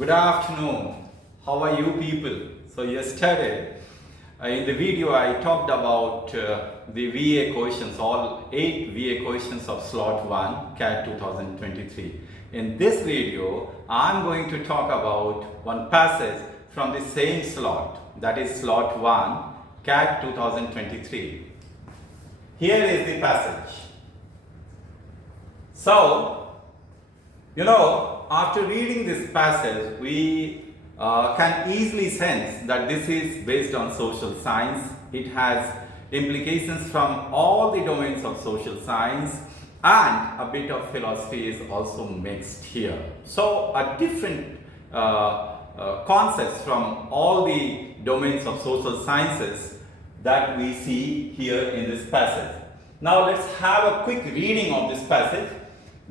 Good afternoon. How are you people? So yesterday in the video I talked about the VA questions, all 8 VA questions of slot 1 CAT 2023. In this video I am going to talk about one passage from the same slot, that is slot 1 CAT 2023. Here is the passage. So, after reading this passage, we can easily sense that this is based on social science. It has implications from all the domains of social science, and a bit of philosophy is also mixed here. So, a different concepts from all the domains of social sciences that we see here in this passage. Now, let's have a quick reading of this passage.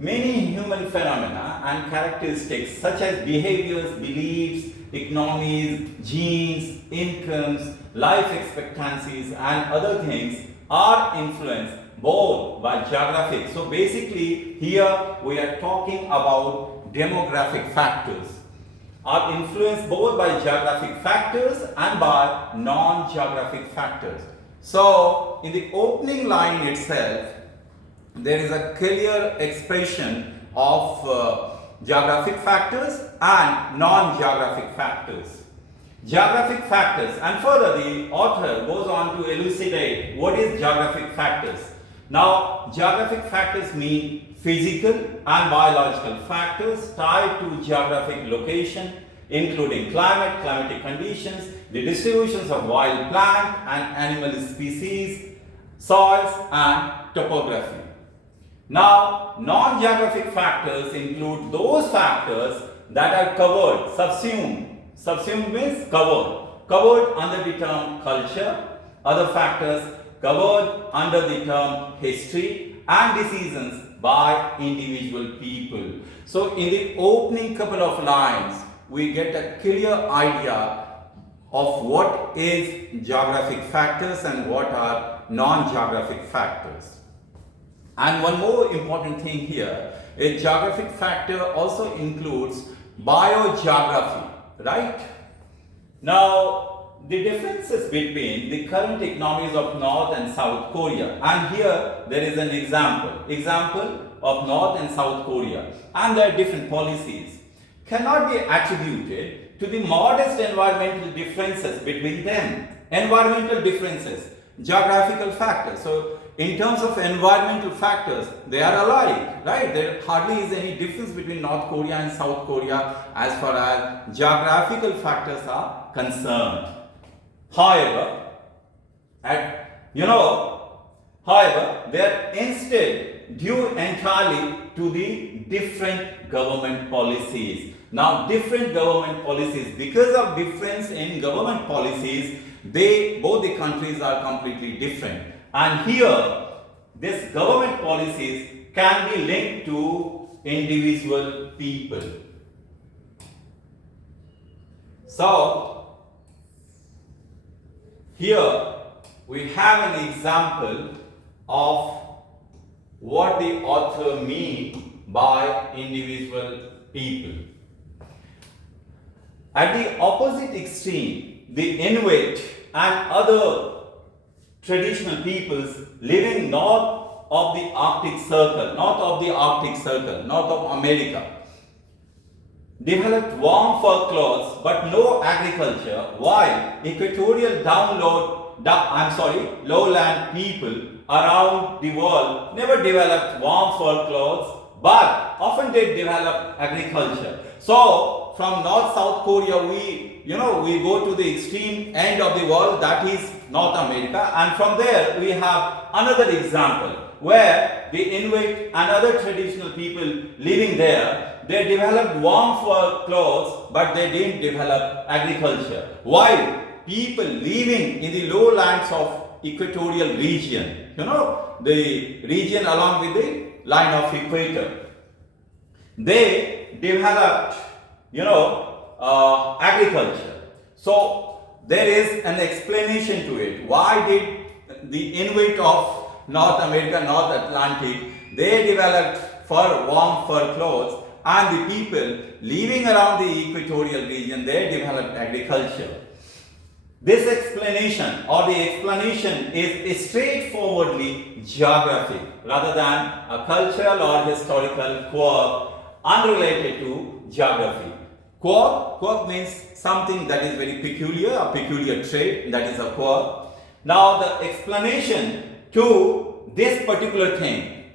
Many human phenomena and characteristics such as behaviors, beliefs, economies, genes, incomes, life expectancies and other things are influenced both by geographic. So basically here we are talking about demographic factors. Are influenced both by geographic factors and by non-geographic factors. So in the opening line itself, there is a clear expression of geographic factors and non-geographic factors. Geographic factors, and further the author goes on to elucidate what is geographic factors. Now, geographic factors mean physical and biological factors tied to geographic location, including climate, climatic conditions, the distributions of wild plant and animal species, soils and topography. Now, non-geographic factors include those factors that are covered, subsumed means covered under the term culture, other factors covered under the term history and decisions by individual people. So, in the opening couple of lines, we get a clear idea of what is geographic factors and what are non-geographic factors. And one more important thing here, a geographic factor also includes biogeography, right? Now, the differences between the current economies of North and South Korea, and here there is an example of North and South Korea, and their different policies, cannot be attributed to the modest environmental differences between them. Environmental differences, geographical factors. So, in terms of environmental factors, they are alike, right? There hardly is any difference between North Korea and South Korea as far as geographical factors are concerned. However, they are instead due entirely to the different government policies. Now, different government policies, because of difference in government policies, both the countries are completely different. And here, this government policies can be linked to individual people. So, here we have an example of what the author means by individual people. At the opposite extreme, the Inuit and other traditional peoples living north of the Arctic Circle, north of America, developed warm fur cloths but no agriculture, while equatorial lowland people around the world never developed warm fur clothes but often did develop agriculture. So, from North-South Korea, we go to the extreme end of the world, that is North America, and from there we have another example where the Inuit and other traditional people living there, they developed warm fur clothes but they didn't develop agriculture, while people living in the lowlands of equatorial region, the region along with the line of equator, they developed agriculture. So there is an explanation to it. Why did the Inuit of North America, North Atlantic, they developed warm fur clothes, and the people living around the equatorial region, they developed agriculture. This explanation or the explanation is straightforwardly geographic rather than a cultural or historical quirk unrelated to geography. Quirk means something that is very peculiar, a peculiar trait, that is a quirk. Now the explanation to this particular thing,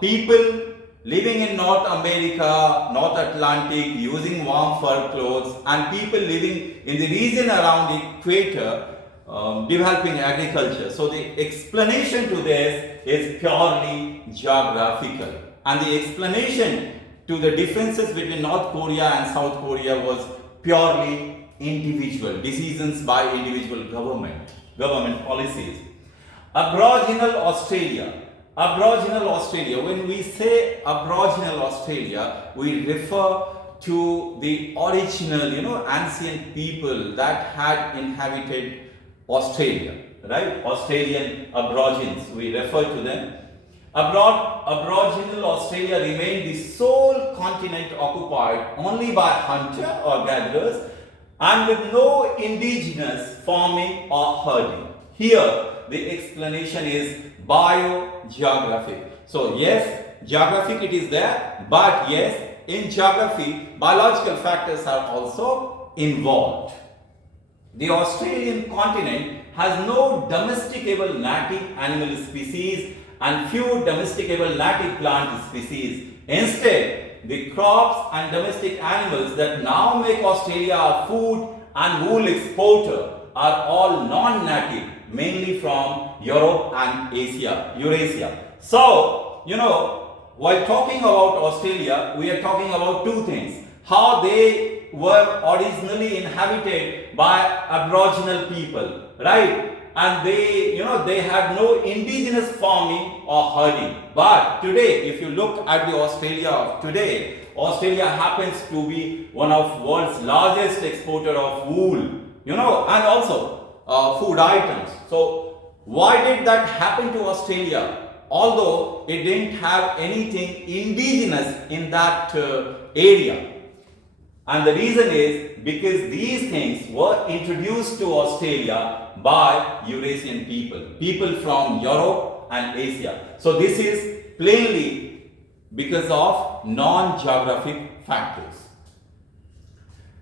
people living in North America, North Atlantic, using warm fur clothes, and people living in the region around the equator, developing agriculture. So the explanation to this is purely geographical. And the explanation to the differences between North Korea and South Korea was purely individual, decisions by individual government policies. Aboriginal Australia. When we say Aboriginal Australia, we refer to the original, ancient people that had inhabited Australia, right? Australian Aborigines, we refer to them. Aboriginal Australia remained the sole continent occupied only by hunter or gatherers and with no indigenous farming or herding. Here, the explanation is biogeographic. So yes, geographic it is there, but yes, in geography, biological factors are also involved. The Australian continent has no domesticable native animal species and few domesticable native plant species. Instead, the crops and domestic animals that now make Australia a food and wool exporter are all non-native, mainly from Europe and Eurasia. So, while talking about Australia, we are talking about two things. How they were originally inhabited by Aboriginal people, right? And they had no indigenous farming or herding. But today, if you look at the Australia of today, Australia happens to be one of world's largest exporter of wool, and also food items. So why did that happen to Australia? Although it didn't have anything indigenous in that area. And the reason is because these things were introduced to Australia by Eurasian people from Europe and Asia. So this is plainly because of non-geographic factors.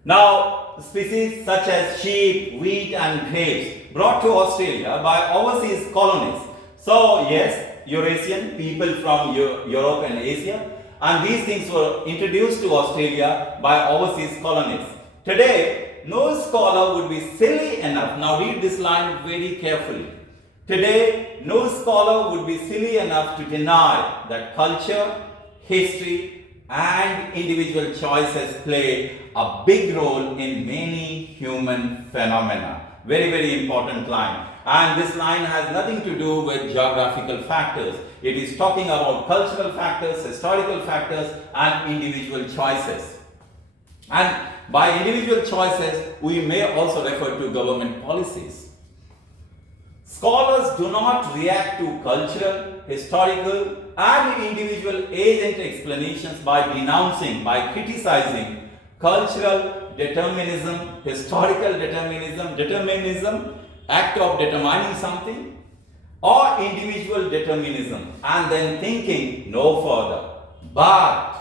Now, species such as sheep, wheat and grapes brought to Australia by overseas colonists. So yes, Eurasian people from Europe and Asia, and these things were introduced to Australia by overseas colonists. Today, no scholar would be silly enough, now read this line very carefully. Today, no scholar would be silly enough to deny that culture, history and individual choices play a big role in many human phenomena. Very, very important line. And this line has nothing to do with geographical factors. It is talking about cultural factors, historical factors and individual choices. And by individual choices, we may also refer to government policies. Scholars do not react to cultural, historical and individual agent explanations by denouncing, by criticizing cultural determinism, historical determinism, act of determining something, or individual determinism, and then thinking no further. But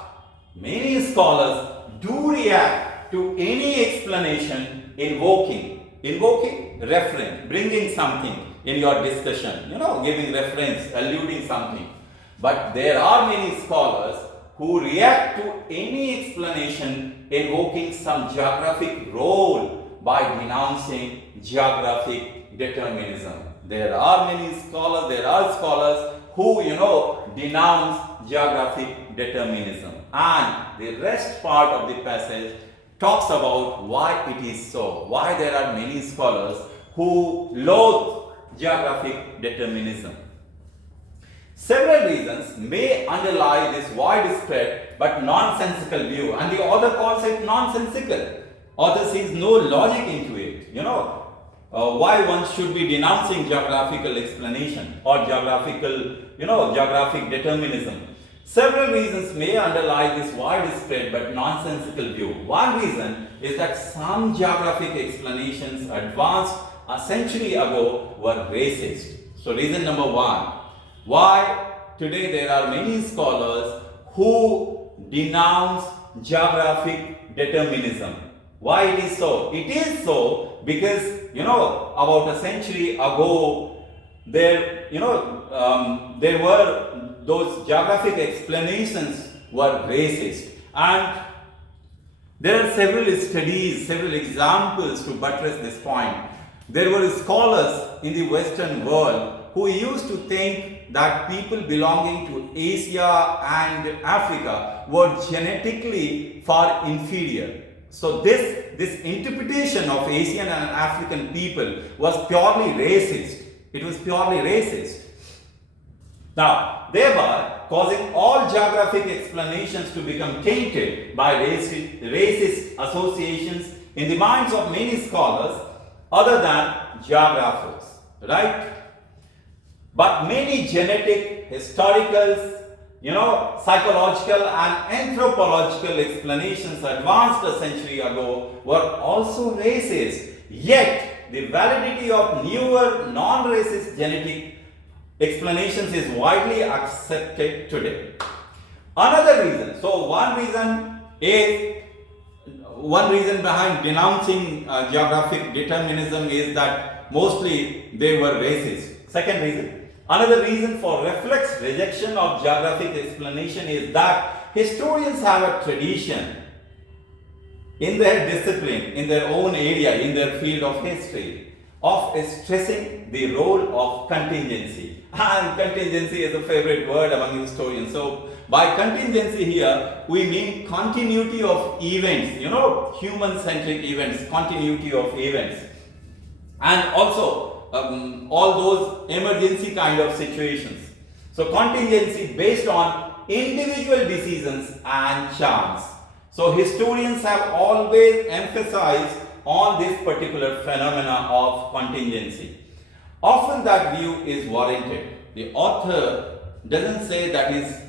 many scholars do react to any explanation invoking reference, bringing something in your discussion, giving reference, alluding something. But there are many scholars who react to any explanation invoking some geographic role by denouncing geographic determinism. There are scholars who, denounce geographic determinism. And the rest part of the passage talks about why it is so, why there are many scholars who loathe geographic determinism. Several reasons may underlie this widespread but nonsensical view, and the author calls it nonsensical. Author sees no logic into it. Why one should be denouncing geographical explanation or geographic determinism. Several reasons may underlie this widespread but nonsensical view. One reason is that some geographic explanations advanced a century ago were racist. So reason number one, why today there are many scholars who denounce geographic determinism. Why it is so? It is so because, about a century ago, there were those geographic explanations were racist, and there are several studies, several examples to buttress this point. There were scholars in the Western world who used to think that people belonging to Asia and Africa were genetically far inferior. So this interpretation of Asian and African people was purely racist. It was purely racist. Now, thereby causing all geographic explanations to become tainted by racist associations in the minds of many scholars other than geographers, right? But many genetic, historical, psychological and anthropological explanations advanced a century ago were also racist. Yet, the validity of newer non-racist genetic explanations is widely accepted today. Another reason, so one reason behind denouncing geographic determinism is that mostly they were racist. Second reason, another reason for reflex rejection of geographic explanation is that historians have a tradition in their discipline, in their own area, in their field of history, of stressing the role of contingency. And contingency is a favorite word among historians. So, by contingency here, we mean continuity of events, human-centric events, continuity of events. And also, all those emergency kind of situations. So, contingency based on individual decisions and chance. So, historians have always emphasized on this particular phenomena of contingency. Often that view is warranted. The author doesn't say that is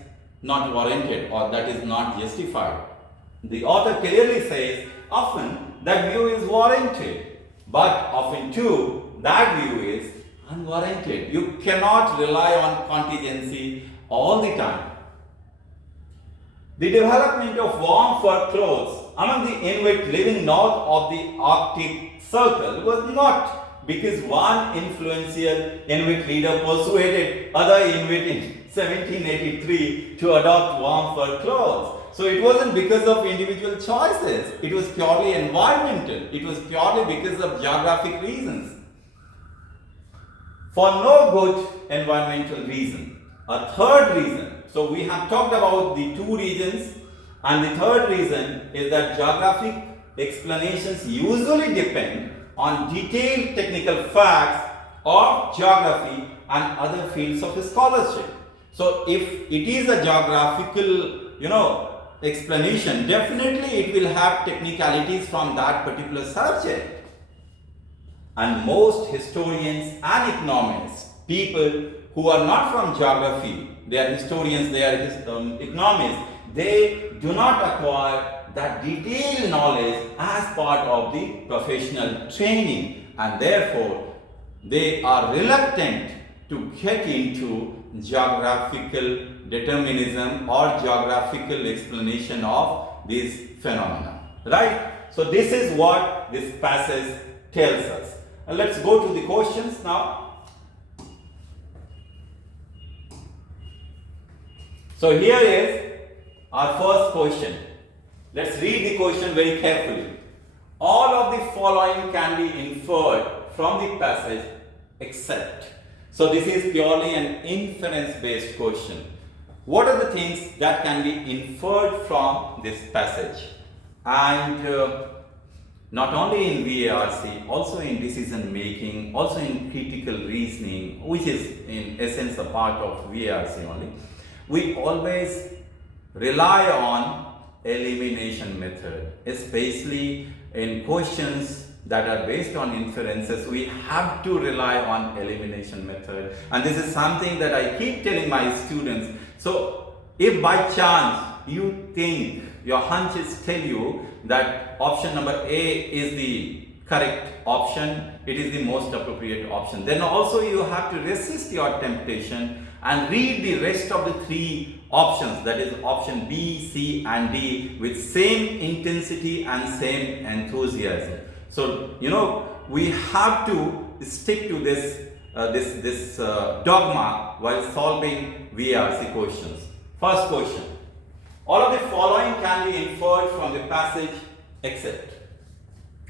not warranted or that is not justified. The author clearly says often that view is warranted, but often too that view is unwarranted. You cannot rely on contingency all the time. The development of warm fur clothes among the Inuit living north of the Arctic Circle was not because one influential Inuit leader persuaded other Inuit in 1783 to adopt warm fur clothes. So it wasn't because of individual choices. It was purely environmental. It was purely because of geographic reasons. For no good environmental reason. A third reason. So we have talked about the two reasons, and the third reason is that geographic explanations usually depend on detailed technical facts of geography and other fields of scholarship. So if it is a geographical, explanation, definitely it will have technicalities from that particular subject. And most historians and economists, people who are not from geography, they are historians, they are economists, they do not acquire that detailed knowledge as part of the professional training, and therefore they are reluctant to get into geographical determinism or geographical explanation of these phenomena. Right? So this is what this passage tells us. And let's go to the questions now. So here is our first question. Let's read the question very carefully. All of the following can be inferred from the passage except. So this is purely an inference-based question. What are the things that can be inferred from this passage? And not only in VARC, also in decision making, also in critical reasoning, which is in essence a part of VARC only, we always rely on elimination method, especially in questions that are based on inferences. We have to rely on elimination method, and this is something that I keep telling my students. So if by chance you think your hunches tell you that option number A is the correct option, it is the most appropriate option, then also you have to resist your temptation and read the rest of the three options, that is option B, C and D, with same intensity and same enthusiasm. So we have to stick to this dogma while solving VRC questions. First question: all of the following can be inferred from the passage except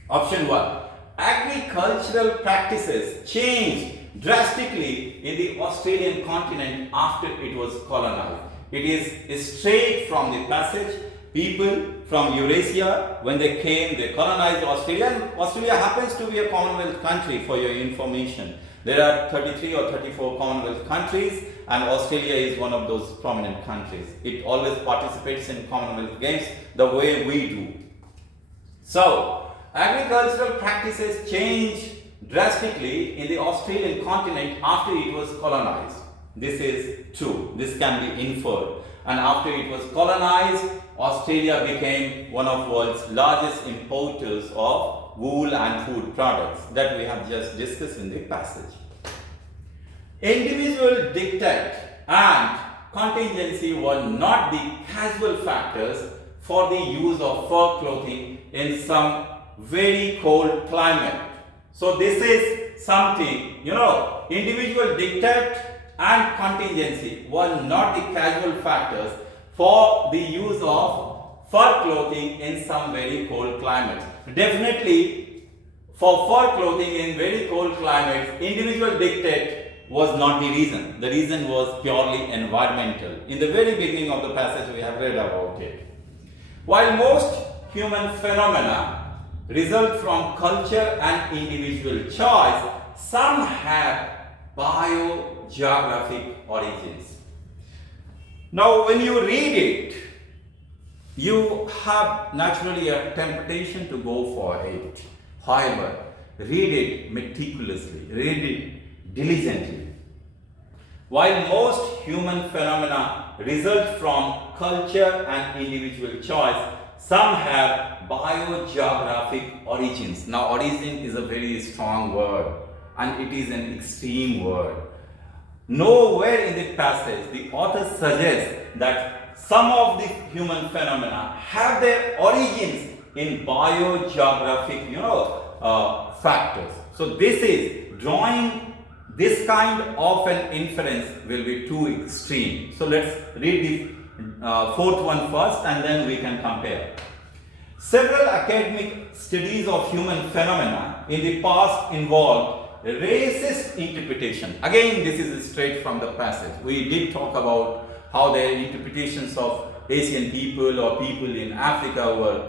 option 1. Agricultural practices changed drastically in the Australian continent after it was colonized. It is straight from the passage. People from Eurasia, when they came, they colonized Australia. And Australia happens to be a Commonwealth country, for your information. There are 33 or 34 Commonwealth countries, and Australia is one of those prominent countries. It always participates in Commonwealth Games the way we do. So, agricultural practices changed drastically in the Australian continent after it was colonized. This is true. This can be inferred. And after it was colonized, Australia became one of the world's largest importers of wool and food products that we have just discussed in the passage. Individual dictate and contingency were not the casual factors for the use of fur clothing in some very cold climate. So this is something, individual dictate and contingency were not the casual factors for the use of fur clothing in some very cold climates. Definitely, for fur clothing in very cold climates, individual dictate was not the reason. The reason was purely environmental. In the very beginning of the passage, we have read about it. While most human phenomena result from culture and individual choice, some have biogeographic origins. Now, when you read it, you have naturally a temptation to go for it. However, read it meticulously, read it diligently. While most human phenomena result from culture and individual choice, some have biogeographic origins. Now, origin is a very strong word and it is an extreme word. Nowhere in the passage the author suggests that some of the human phenomena have their origins in biogeographic factors. So this is drawing this kind of an inference will be too extreme. So let's read the fourth one first and then we can compare. Several academic studies of human phenomena in the past involved racist interpretation. Again, this is straight from the passage. We did talk about how their interpretations of Asian people or people in Africa were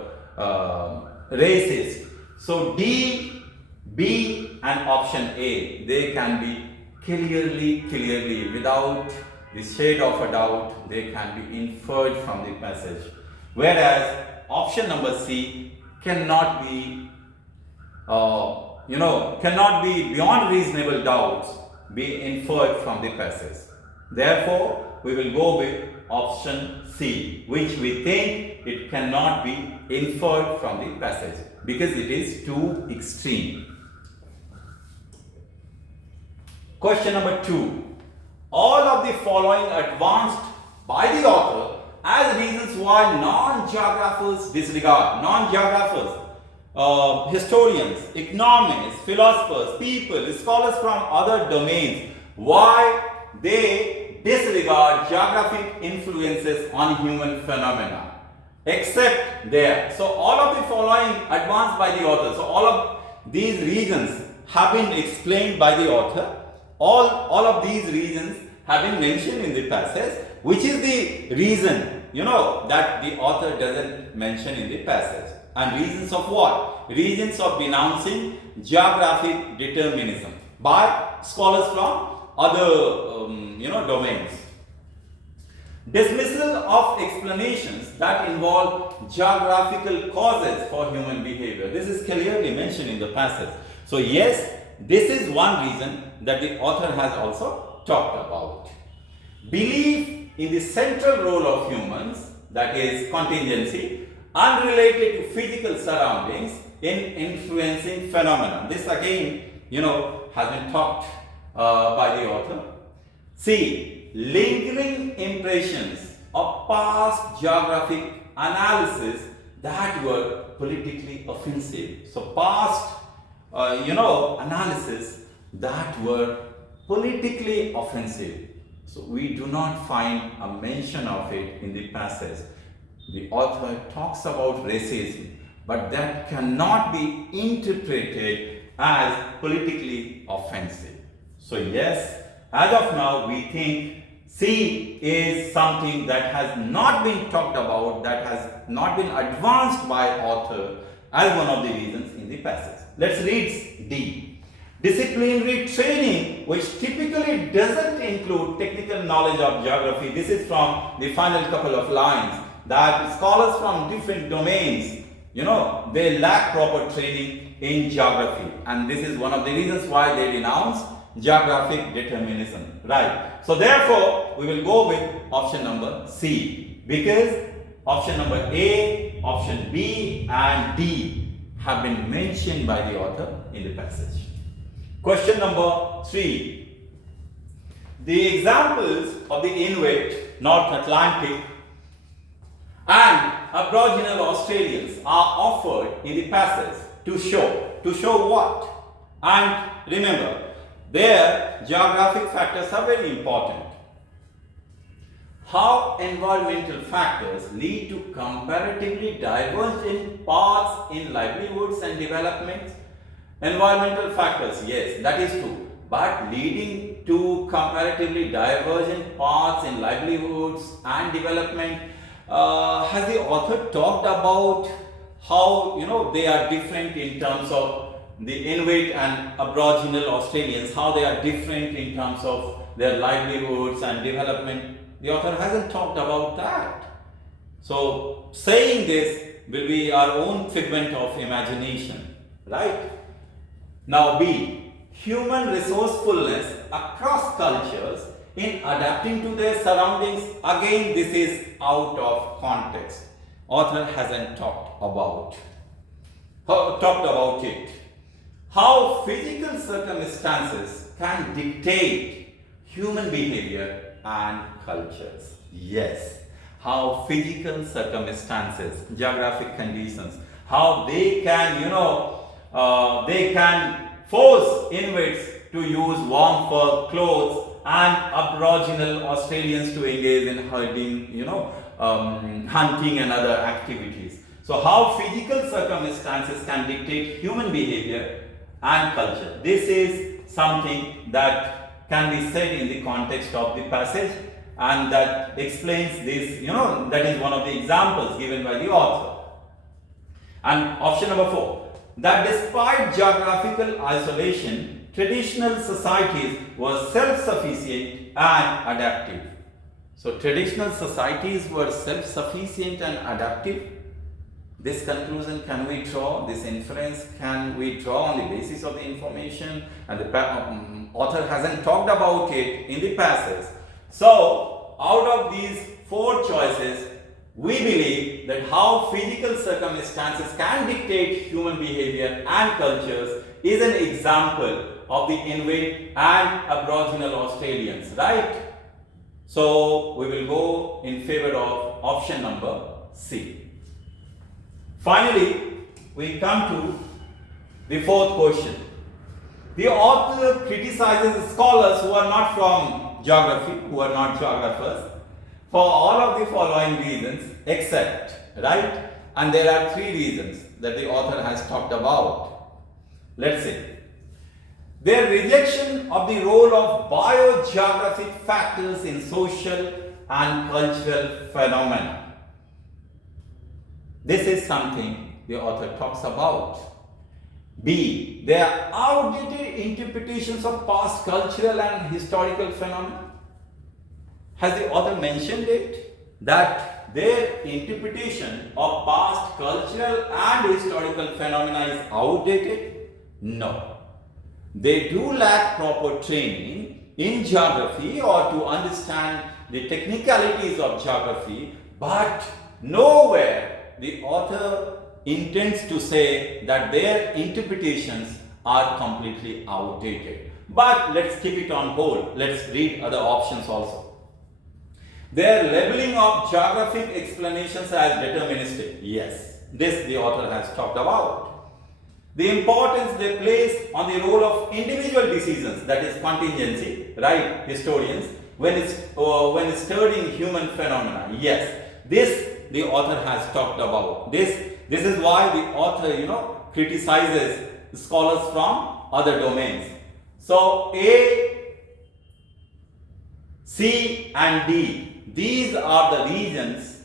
racist. So D, B and option A, they can be clearly, without the shade of a doubt, they can be inferred from the passage. Whereas option number C cannot be beyond reasonable doubts be inferred from the passage. Therefore, we will go with option C, which we think it cannot be inferred from the passage because it is too extreme. Question number 2. All of the following advanced by the author as reasons why non-geographers disregard. Non-geographers, historians, economists, philosophers, people, scholars from other domains, why they disregard geographic influences on human phenomena, except there. So all of the following advanced by the author. So all of these reasons have been explained by the author. All of these reasons have been mentioned in the passage. Which is the reason, that the author doesn't mention in the passage? And reasons of what? Reasons of denouncing geographic determinism by scholars from other, domains. Dismissal of explanations that involve geographical causes for human behavior. This is clearly mentioned in the passage. So yes, this is one reason that the author has also talked about. Belief in the central role of humans, that is contingency, unrelated to physical surroundings in influencing phenomena. This again, has been talked by the author. C. Lingering impressions of past geographic analysis that were politically offensive. So past, analysis that were politically offensive. So we do not find a mention of it in the passage. The author talks about racism, but that cannot be interpreted as politically offensive. So yes, as of now, we think C is something that has not been talked about, that has not been advanced by author as one of the reasons in the passage. Let's read D. Disciplinary training, which typically doesn't include technical knowledge of geography. This is from the final couple of lines, that scholars from different domains, they lack proper training in geography. And this is one of the reasons why they denounce geographic determinism, right? So therefore, we will go with option number C, because option number A, option B and D have been mentioned by the author in the passage. Question number 3. The examples of the Inuit, North Atlantic and Aboriginal Australians are offered in the passage to show what? And remember, their geographic factors are very important. How environmental factors lead to comparatively divergent paths in livelihoods and development. Environmental factors, yes, that is true, but leading to comparatively divergent paths in livelihoods and development, has the author talked about how they are different in terms of the Inuit and Aboriginal Australians, how they are different in terms of their livelihoods and development? The author hasn't talked about that. So saying this will be our own figment of imagination, right? Now B, human resourcefulness across cultures in adapting to their surroundings. Again, this is out of context. Author hasn't talked about it. How physical circumstances can dictate human behavior and cultures. Yes, how physical circumstances, geographic conditions, how they can, they can force Inuits to use warm fur clothes and Aboriginal Australians to engage in herding, hunting and other activities. So how physical circumstances can dictate human behavior and culture. This is something that can be said in the context of the passage, and that explains this, that is one of the examples given by the author. And option number 4, that despite geographical isolation, traditional societies were self-sufficient and adaptive. So traditional societies were self-sufficient and adaptive. This conclusion can we draw, this inference can we draw on the basis of the information, and the author hasn't talked about it in the passage. So out of these 4 choices, we believe that how physical circumstances can dictate human behavior and cultures is an example of the Inuit and Aboriginal Australians, right? So we will go in favor of option number C. Finally, we come to the 4th question. The author criticizes scholars who are not from geography, who are not geographers, for all of the following reasons except, right? And there are 3 reasons that the author has talked about. Let's see. Their rejection of the role of biogeographic factors in social and cultural phenomena. This is something the author talks about. B, their outdated interpretations of past cultural and historical phenomena. Has the author mentioned it? That their interpretation of past cultural and historical phenomena is outdated? No. They do lack proper training in geography or to understand the technicalities of geography, but nowhere the author intends to say that their interpretations are completely outdated. But let's keep it on hold. Let's read other options also. Their labeling of geographic explanations as deterministic. Yes, this the author has talked about. The importance they place on the role of individual decisions, that is contingency, right, historians, when studying human phenomena. Yes, this the author has talked about. This is why the author, criticizes scholars from other domains. So A, C and D, these are the reasons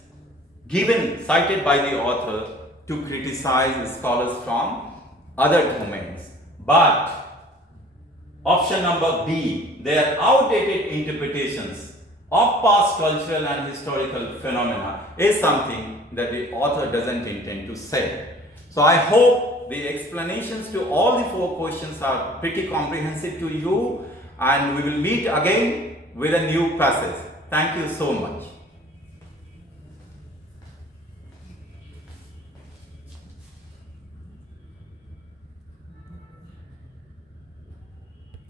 cited by the author to criticize scholars from other domains. But option number B, their outdated interpretations of past cultural and historical phenomena, is something that the author doesn't intend to say. So I hope the explanations to all the 4 questions are pretty comprehensive to you, and we will meet again with a new passage. Thank you so much.